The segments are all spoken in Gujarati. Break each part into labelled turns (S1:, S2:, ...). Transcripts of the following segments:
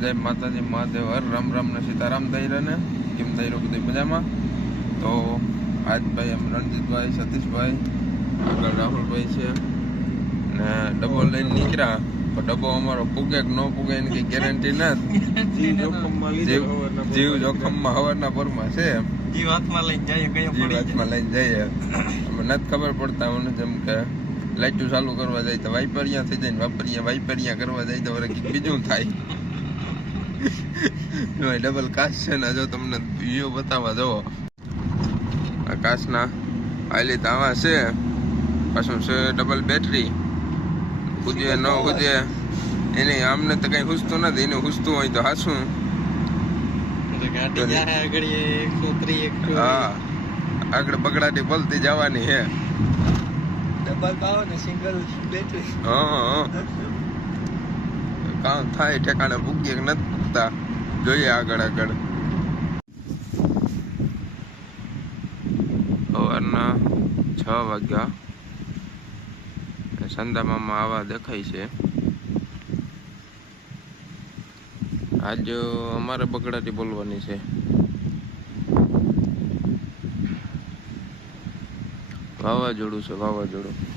S1: જય માતાજી મહાદેવ હર રામ રામ ને સીતારામ દઈ ને કેમ દઈ બધી મજામાં? તો આજ ભાઈ એમ રણજીતભાઈ સતીશભાઈ આગળ રાહુલભાઈ છે. ને ડબ્બો લઈને નીકળ્યા. પણ ડબ્બો અમારો પૂગે કે ન પૂગે એની કઈ ગેરંટી નથી. જીવ જોખમમાં હવારના પરમાં છે.
S2: જીવ હાથમાં લઈને જઈએ
S1: જીવ હાથમાં લઈને જઈએ. અમે નથી ખબર પડતા મને જેમ કે લાઈટું ચાલુ કરવા જાય તો વાઇપરિયા થઈ જાય ને વાપરિયા વાઇપરિયા કરવા જાય તો બીજું થાય. ડબલ કાચ છે ને જો તમને વ્યૂ બતાવવા જવો આ કાચના આલી તાવા છે. પાછું છે ડબલ બેટરી કૂદીએ ન કૂદીએ એને આમને તો કઈ હુસતું નથી એને હુસતું હોય તો હાસું. હા. આગળ બગડાટી બોલતી જવાની હે.
S2: ડબલ પાવો ને સિંગલ બેટરી
S1: હા. કામ થાય ઠેકાણે ભૂગીએ કે નથી ભૂગતા જોઈએ આગળ આગળ. સવારના છ વાગ્યા. સંદામામાં આવા દેખાય છે. આજ અમારે બગડાટી બોલવાની છે. વાવાઝોડું છે, વાવાઝોડું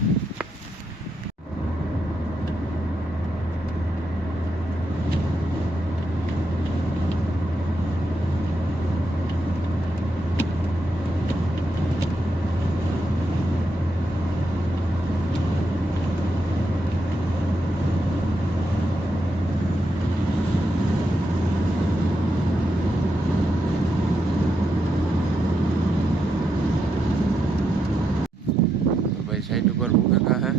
S1: તો ભાઈ સાઈડ હે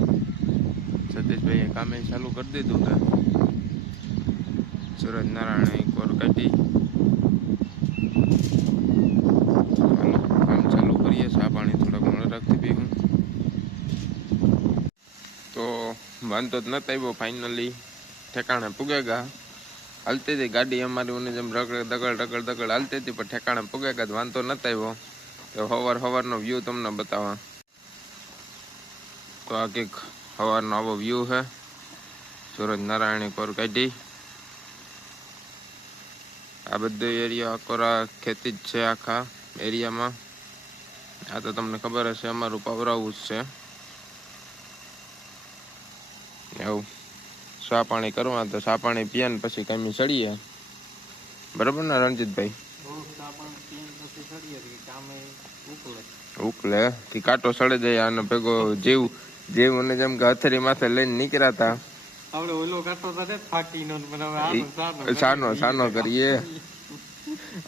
S1: સતીશભાઈએ કામે ચાલુ કરી દીધું છે સુરજ નારાયણ એક વાર કાઢી. કામ ચાલુ કરીએ, ચા પાણી થોડાક મળે રાખતી હું. તો વાંધો જ નતા આવ્યો ફાઇનલી ઠેકાણે પૂગેગા હાલતી હતી ગાડી અમારી ઉને જેમ રગડ, દગડ રગડ, દગડ હાલતી હતી, પણ ઠેકાણે પૂગેગા વાંધો નતા આવ્યો. તો સવાર સવારનો વ્યૂ તમને બતાવવા. તો આ કંઈક સવારનો આવો વ્યૂ છે. સુરજ નારાયણી પર કાઢી. આ બધો એરિયા આકોરા ખેતી જ છે આખા એરિયામાં. આ તો તમને ખબર હશે અમારું પાવરાવું જ છે. એવું સા પાણી કરવા તો સા પાણી પીએ ને પછી કામી ચડીએ. બરાબર ને રણજીતભાઈ? ઉકલે થી કાંટો સડે જાય અને ભેગો જીવ. જીવ મને જેમ કે હથેરી માથે લઈને નીકળ્યા હતા
S2: આપણે ઓલો કરતો ને સાનો
S1: સાનો કરીએ.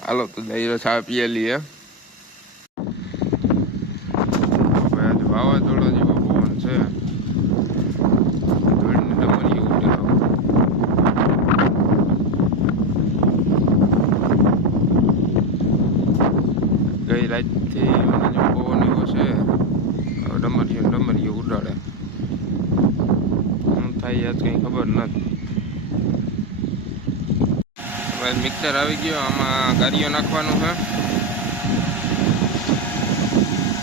S1: હાલો તો દહીરો ચા પીએ લઈએ. વાવાઝોડો જેવો પવન છે. ગઈ રાતથી મને પવન એવો છે. ડમરીઓ ડમરીઓ ઉડાડે. શું થાય યાદ કંઈ ખબર નથી. હવે મિક્સર આવી ગયો, આમાં ગાડીઓ નાખવાનું છે.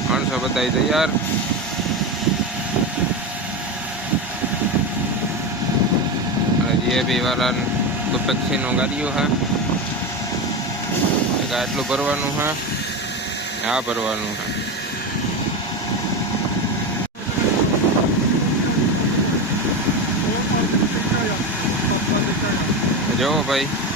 S1: માણસો બધા તૈયાર. અને જીએબી વાળા તો નું ગાડીઓ છે આટલું ભરવાનું છે આ ભરવાનું છે. જોવો ભાઈ